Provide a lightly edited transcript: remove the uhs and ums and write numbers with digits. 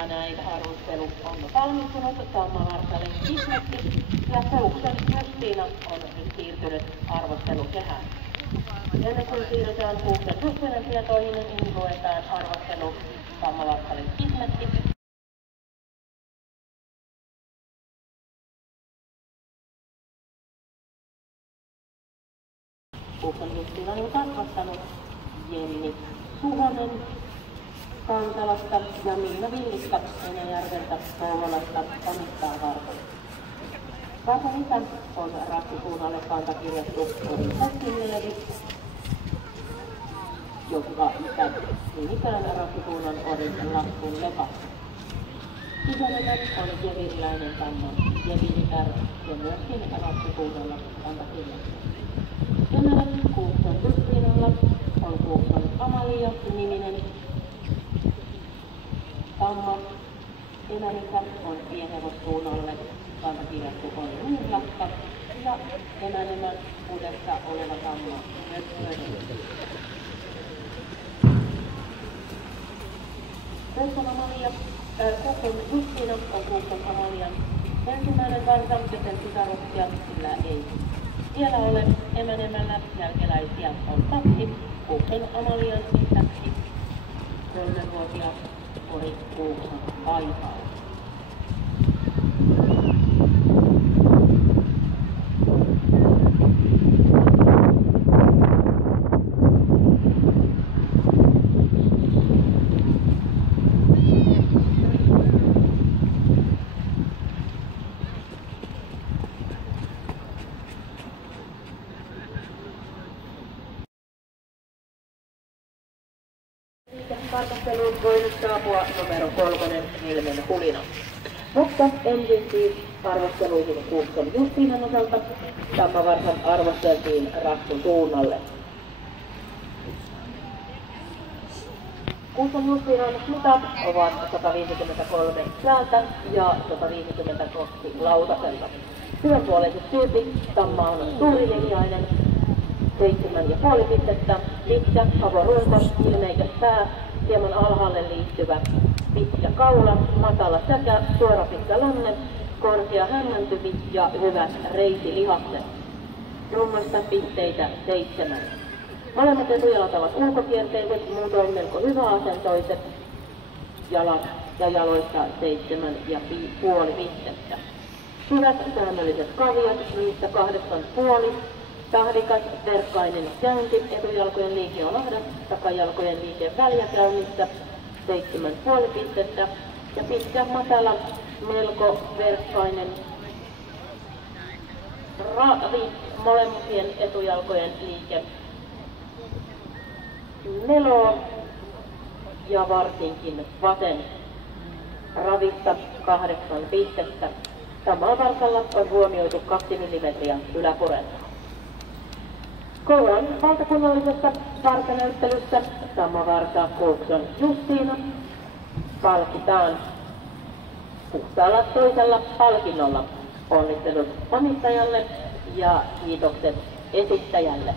ja näin arvostelu on valmistunut. Tammavarsalin Kismetti ja Kuukson Justiina on nyt siirtynyt arvostelukehään. Ennen kuin siirrytään Kuukson Justiinan tietoihin, niin luetaan arvostelu Tammavarsalin Kismetti. Kuukson Justiina on tarkastanut Jenni Suhonen Kansalasta ja Minna Villikka Enäjärveltä Kouvolasta omistaa varten. Varsan isä on rakkisuunnalle kantakirjattu Ori Säkkinievi, joka isä nimitään rakkisuunnan Orin Laskun Lepa. Isännetän on jeviriläinen Tamma Jeviri R ja myöskin rakkisuunnalla kantakirjattu. Enäjärven Kuukson Justiinalla on Kuukson Amalia-niminen Tamma. Emärissä on pienhevossuunnalle kantakirjattu Olli Nurlakka ja Emänimän uudessa oleva Tamma Mössöinen. Kuukson Justiina on Kuukson Amalian ensimmäinen varsa, joten sisaruksia sillä ei vielä ole. Emänemällä jälkeläisiä on 2, Kuukson Amalian lisäksi 3-vuotias Ori Kuukson Aikaa. Tarkasteluun voi nyt saapua numero 3 Hilmen Hulina. Mutta ensin siis arvosteluihin Kuukson Justiinan osalta. Tammavarsan arvosteltiin Raskun suunnalle. Kuukson Justiinan mitat ovat 153 säältä ja 152 lautasella. Työpuoliset tyypit Tamma on suurilinjainen, 7,5 pistettä, pitkä, avorunko, ilmeikäs pää, hieman alhaalle liittyvä, pitkä kaula, matala säkä, suora pitkä lanne, korkea hämmentyvi ja hyvät reisilihakset. Rungosta pisteitä 7. Molemmat etujalat ovat ulkokierteiset, muutoin melko hyväasentoiset jalat ja jaloista 7,5 pistettä. Hyvät säännölliset kaviot, niistä 8,5. Tahdikas, verkkainen käynti, etujalkojen liike on ahdas, takajalkojen liike väljäkäynnissä, 7,5 pistettä. Ja pitkä, matala, melko verkkainen ravi, molempien etujalkojen liike meloo ja varsinkin vasen ravista 8 pistettä. Tammavartalla on huomioitu 2 mm yläpurentaa. Kouvolan valtakunnallisessa varsanäyttelyssä Tammavarsa Kuukson Justiina palkitaan puhtaalla toisella palkinnolla. Onnittelut omistajalle ja kiitokset esittäjälle.